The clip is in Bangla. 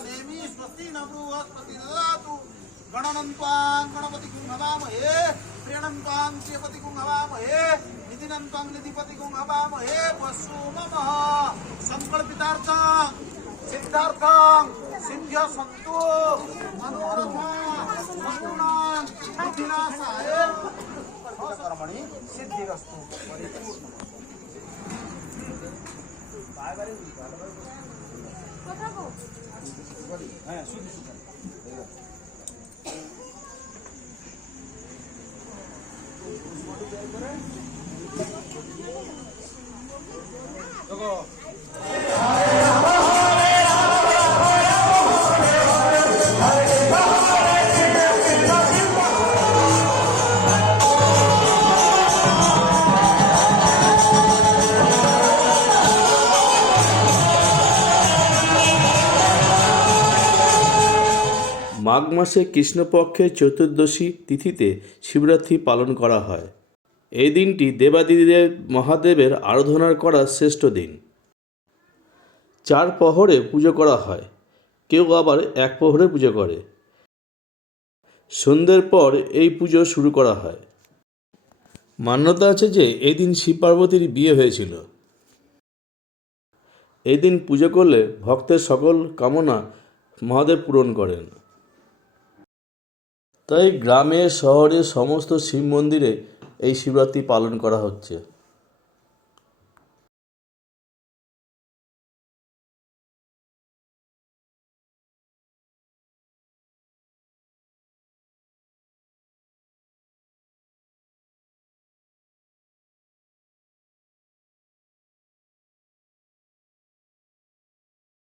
नेमि स्वस्ति न बृहस्पति ददातु गणनन्त्वां गणपतिं हवामहे प्रीणन्त्वां श्रीपतिं हवामहे निधिनन्त्वां निधिपतिं हवामहे वसु मम संकल्पितार्थं सिद्धार्थं सिद्ध्य सन्तु मनोरथं संपूर्णं बुद्धिनाशाय कर्मणि सिद्धिरस्तु परिपूर्ण হ্যাঁ শুধু শুধু মাঘ মাসে কৃষ্ণপক্ষের চতুর্দশী তিথিতে শিবরাত্রি পালন করা হয়। এই দিনটি দেবাদিদেব মহাদেবের আরাধনা করার শ্রেষ্ঠ দিন। 4 প্রহরে পুজো করা হয়, কেউ আবার 1 প্রহরে পুজো করে। সন্ধ্যের পর এই পুজো শুরু করা হয়। মান্যতা আছে যে এই দিন শিব পার্বতীর বিয়ে হয়েছিল। এই দিন পুজো করলে ভক্তের সকল কামনা মহাদেব পূরণ করেন। তাই গ্রামে শহরে সমস্ত শিব মন্দিরে এই শিবরাত্রি পালন করা হচ্ছে।